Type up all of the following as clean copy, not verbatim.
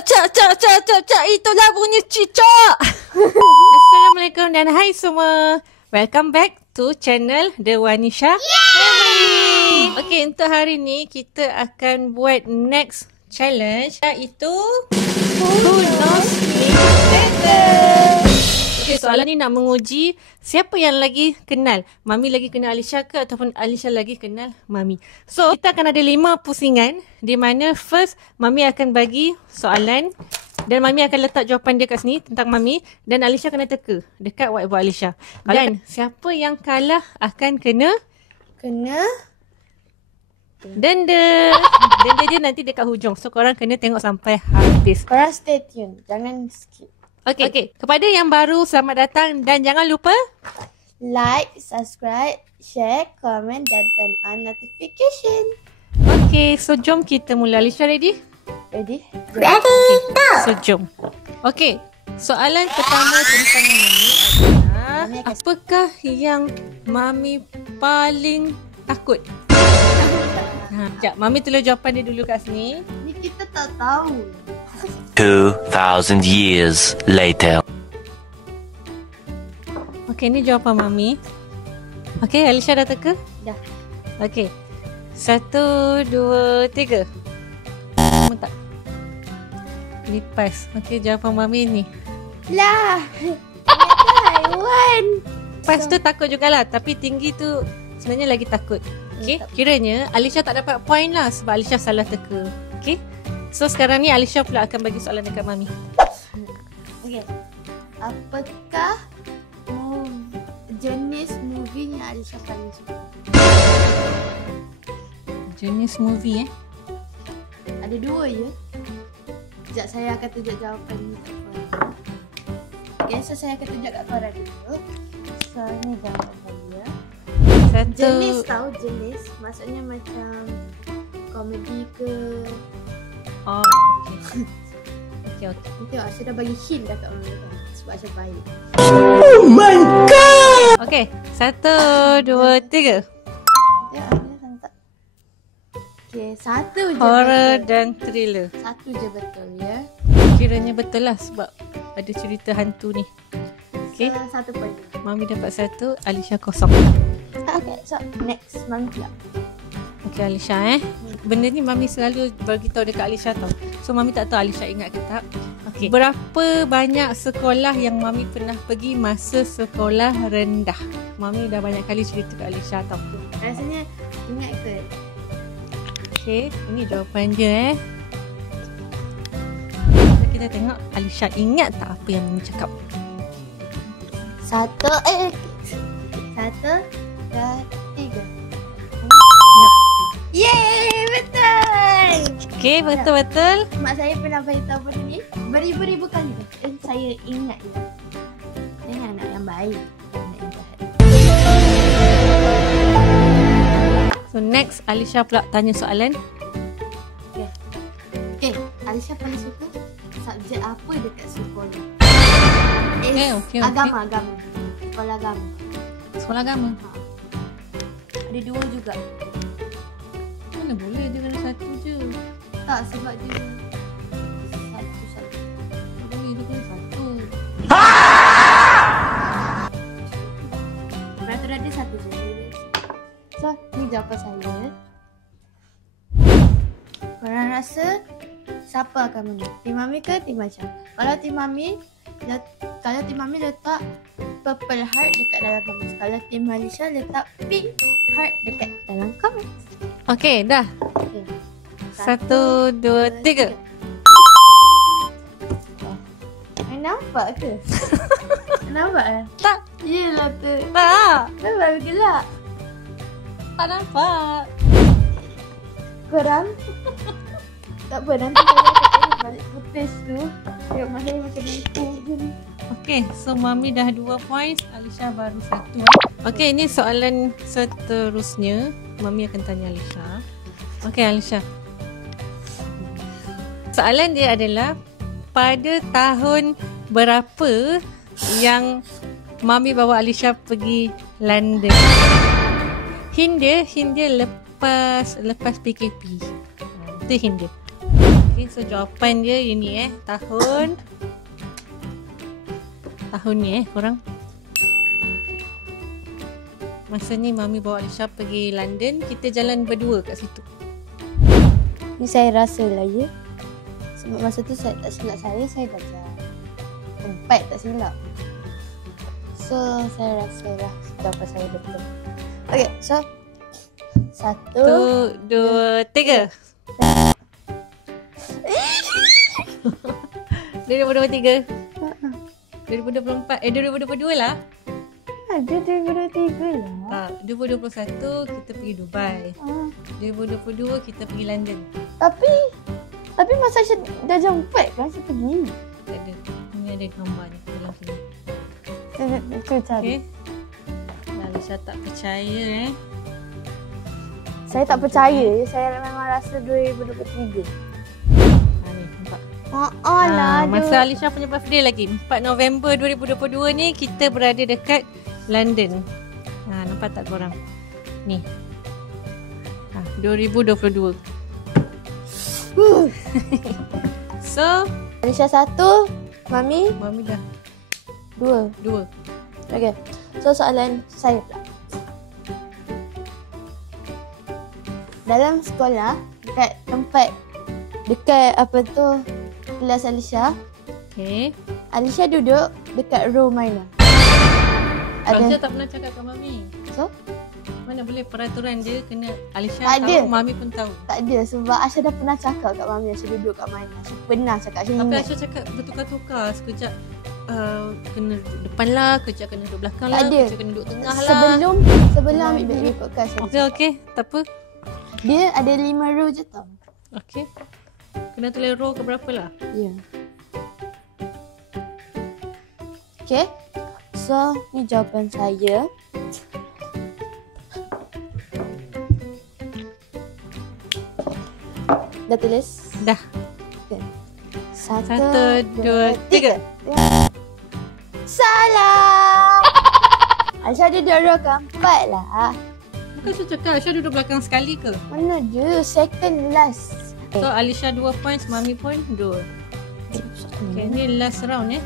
Cak, itulah bunyi cicak. Assalamualaikum dan hai semua. Welcome back to channel The Wanisha Family. Okay, untuk hari ni kita akan buat next challenge, iaitu Who Knows Me Better. Okay, soalan ni nak menguji siapa yang lagi kenal. Mami lagi kenal Alisha ke ataupun Alisha lagi kenal Mami. So, kita akan ada 5 pusingan di mana first Mami akan bagi soalan dan Mami akan letak jawapan dia kat sini tentang Mami dan Alisha kena teka dekat whiteboard Alisha. Dan siapa yang kalah akan kena denda. Denda dia nanti dekat hujung. So, korang kena tengok sampai habis. Korang stay tune. Jangan skip. Okay. Kepada yang baru, selamat datang dan jangan lupa Like, subscribe, share, comment dan turn on notification. Okay, so jom kita mula. Alisha ready? Ready? Okay, so jom. Okay, soalan pertama tentang Mami adalah apakah yang Mami paling takut? Sekejap, Mami tulis jawapan dia dulu kat sini. Ni kita tak tahu. 2,000 years later. Okay, ni jawapan Mami. Okay, Alisha dah teka? Dah. Okay. 1, 2, 3. Kamu tak? Lipas. Okay, jawapan Mami ni. Lah. Haiwan. Lipas tu takut jugalah. Tapi tinggi tu sebenarnya lagi takut. Okay, kiranya Alisha tak dapat point lah sebab Alisha salah teka. Okay. So sekarang ni Alisha pula akan bagi soalan dekat Mami. Okay. Apakah jenis movie yang Alisha paling suka? Jenis movie Ada 2 je. Sekejap saya akan tunjuk jawapan ni kat korang. Okay, so saya akan tunjuk kat korang dulu. So ni jawapan dia. Jenis tahu jenis. Maksudnya macam komedi ke. Oh, okay. Tengok, saya dah bagi hint dah kat orang sebab saya baik. Oh my god! Okay, 1, 2, 3. Tengok, dia tak. Okay, 1 je Horror betul. dan thriller. 1 je betul ya. Kiranya betul lah sebab ada cerita hantu ni. Okay, So, 1 point. Mami dapat 1, Alisha kosong. Okay, so next Mami pula. Okay, Alisha benda ni Mami selalu beritahu dekat Alisha tau. So Mami tak tahu Alisha ingat ke tak. Okay, berapa banyak sekolah yang Mami pernah pergi masa sekolah rendah? Mami dah banyak kali cerita kat Alisha tau. Rasanya ingat ke? Okay, ini jawapan dia Kita tengok Alisha ingat tak apa yang Mami cakap. 1, 2, 3. Yeay, betul! Okay, betul-betul. Mak saya pernah beritahu benda ni beribu-ribu kali dah. Saya ingat je. Saya anak yang baik. Anak yang jahat. So next Alisha pula tanya soalan. Okay, Alisha paling suka subjek apa dekat sekolah? Okay. Agama. Sekolah agama. Sekolah agama. Ada 2 juga. Mana boleh dia kena 1 je. Tak, sebab dia satu. Boleh dia kena 1. Peraturan dia 1 je. So, ni jawapan saya. Korang rasa siapa akan menang? Tim Mami ke Tim Aisyah? Kalau Tim Mami letak purple heart dekat dalam komen. Kalau Tim Alisha letak pink heart dekat dalam komen. Okay, dah. Okay. 1, 2, 3. Nampak ke? Nampak ke? Tak. Yelah tu. Tak. Nampak gelap. Tak nampak. Korang tak apa, nanti korang akan balik footage tu. Tengok mak saya macam nipu je ni. Okay, so Mami dah 2 points, Alisha baru 1. Okay, ini soalan seterusnya. Mami akan tanya Alisha. Okay, Alisha. Soalan dia adalah, pada tahun berapa yang Mami bawa Alisha pergi London? Hint dia lepas PKP. Itu hint dia. Okay, so jawapan dia ini tahun ni korang. Masa ni Mami bawa Alisha pergi London, kita jalan berdua kat situ. Ni saya rasa lah ya. Sebab masa tu saya tak silap saya baca 4 tak silap. So saya rasa lah jawapan saya betul. Okay, so 1, 2, 3. 2023. 2024. 2022 lah. Ada 2023 lah. 2021 kita pergi Dubai. 2022 kita pergi London. Tapi masa saya dah jam 4 kan saya pergi. Tak ada. Ini ada gambar ni dalam sini. Itu cari. Okay. Alisha tak percaya Saya tak percaya. Saya memang rasa 2023. Ni nampak. Lah. Masa Alisha punya birthday lagi 4 November 2022 ni kita berada dekat London. Nampak tak korang? Ni 2022. So Alisha 1, Mami dah 2. 2. Okay. So soalan saya pula. Dalam sekolah dekat apa tu kelas Alisha, Okay. Alisha duduk dekat row mana? Alisha tak pernah cakap kat Mami. So? Mana boleh peraturan dia kena Alisha Tak tahu, ada. Mami pun tahu. Tak ada sebab Aisyah dah pernah cakap kat Mami Aisyah duduk kat mana. Aisyah pernah cakap. Aisyah Tapi ingat. Aisyah cakap bertukar-tukar. Sekejap kena duduk depan lah, kejap kena duduk belakang Tak lah, ada. kejap kena duduk tengah lah. Sebelum ambil baby podcast Okey, tak apa. dia ada 5 row je tau. Okey. Kena tulis row ke berapa lah. Ya. Okay. So, ni jawapan saya. Dah tulis? Dah. Okay. 1, 2, 3. Salah! Aisyah duduk row keempat lah. Bukan saya cakap Aisyah duduk belakang sekali ke? Mana je? Second last. So Alisha 2 points, Mami pun 2. Okay, ni last round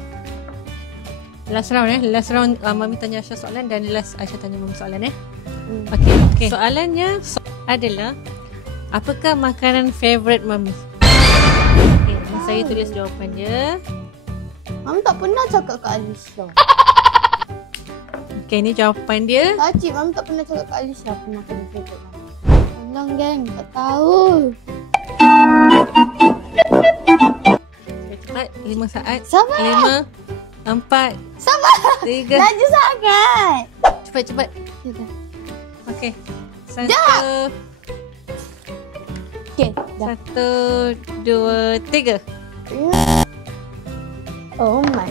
Last round Mami tanya Aisyah soalan dan last Aisyah tanya Mami soalan Okay. Soalannya adalah apakah makanan favourite Mami? Okay, saya tulis jawapan dia. Mami tak pernah cakap kat Alisha. Okay, ni jawapan dia. Tak cik, Mami tak pernah cakap kat Alisha apa makanan favourite Mami. Tolong geng, tak tahu. Okay, cepat 5 saat. Sabar. 5, 4, Sabar. 3. Laju sangat. Cepat. Ya dah. Okay. 1, Okay, dah. 1, 2, 3. Oh my.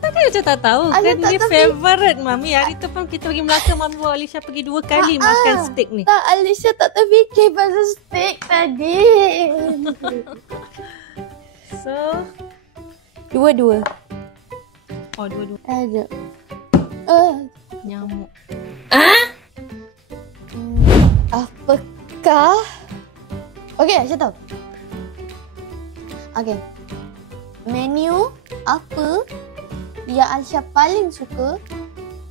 Takkan macam tak tahu Alah, kan tak dia tahu. favourite Mami. Hari tu pun kita pergi Melaka, Mami bawa Alisha pergi 2 kali makan steak ni. Tak, Alisha tak terfikir pasal steak tadi. So, Dua-dua. oh dua-dua. Ada. Nyamuk. Apakah? Okay, saya tahu. Okay. Menu apa yang Aisyah paling suka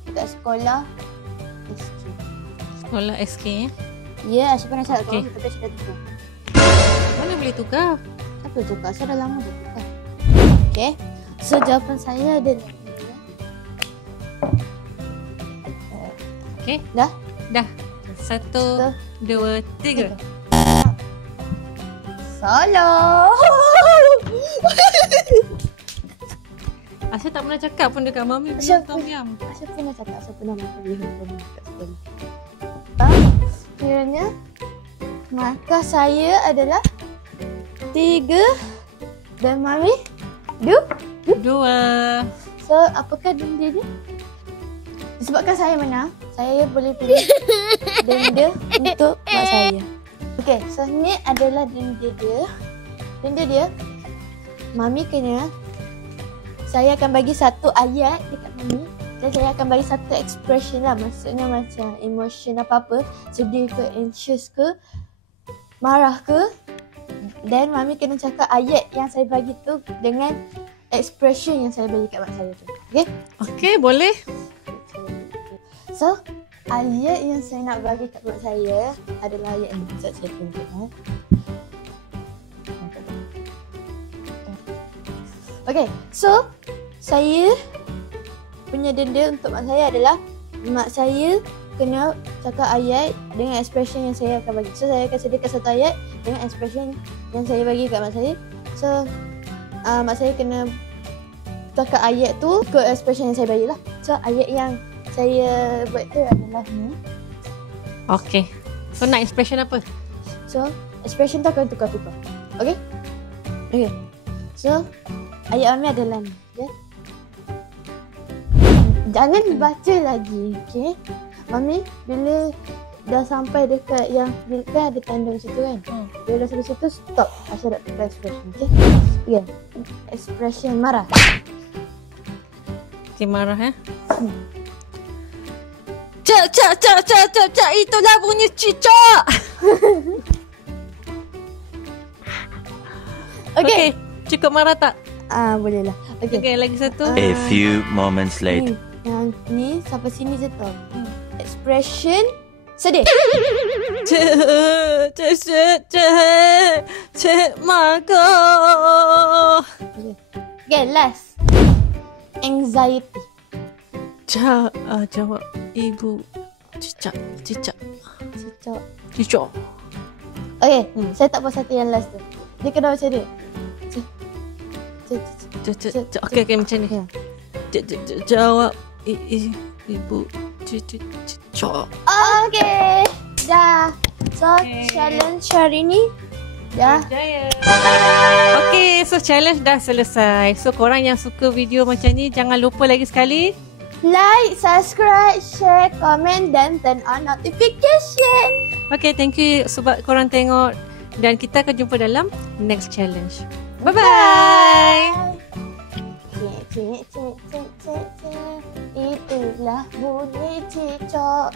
dekat sekolah SK? Sekolah SK Ya, Aisyah pernah cakap Okay. okay. Tapi Aisyah dah tukar. Mana boleh tukar? Siapa tukar? Aisyah dah lama dah tukar. Okay. So, jawapan saya adalah Okay. Dah? Dah. 1, 2, 3. Salah. Aisyah tak pernah cakap pun dekat Mami Aisyah bilang tom yam. Aisyah pernah cakap Aisyah pernah makan bihun dekat sekolah. Kiranya markah saya adalah 3 dan Mami 2. 2. So, apakah denda dia? Disebabkan saya menang, saya boleh pilih denda untuk mak saya. Okay, so ni adalah denda dia. Denda dia, Mami kena, saya akan bagi satu ayat dekat Mami dan saya akan bagi satu expression lah. Maksudnya macam emotion apa-apa, sedih ke, anxious ke, marah ke, then Mami kena cakap ayat yang saya bagi tu dengan expression yang saya bagi kat mak saya tu. Okay? Okay, boleh. So, ayat yang saya nak bagi kat mak saya adalah ayat yang bisa saya tunjuk. Okay, so saya punya denda untuk mak saya adalah mak saya kena cakap ayat dengan expression yang saya akan bagi. So, saya akan sediakan satu ayat dengan expression yang saya bagi kat mak saya. So, mak saya kena cakap ayat tu ke expression yang saya bagi lah. So, ayat yang saya buat tu adalah ni. Okay. So, nak expression apa? So, expression tu akan tukar-tukar. Okay? Okay. So, ayat Mami adalah ni. Okay? Jangan dibaca lagi. Okay? Mami, bila dah sampai dekat yang kan ada tanda situ kan? Bila dah sampai situ, stop. Asal nak tukar expression. Okay? Okay. Expression marah. Okay, marah Cak, itulah bunyi cicak. Okay, cukup marah tak? Boleh lah. Okay. Okay, lagi satu. A few moments later. Ni sampai sini je tau. Expression sedih. Cik Margo. Okay, last. Anxiety. Jawab ibu. Cicak. Cicak. Okay, saya tak puas hati yang last tu. Dia kena macam dia. Okay, macam ni. Jawab ibu. Cicak. Okay, dah. So, challenge hari ni dah. Okay, so challenge dah selesai. So, korang yang suka video macam ni, jangan lupa lagi sekali like, subscribe, share, komen dan turn on notification. Okay, thank you sebab korang tengok. Dan kita akan jumpa dalam next challenge. Bye-bye. Cik. Itulah bunyi cicak.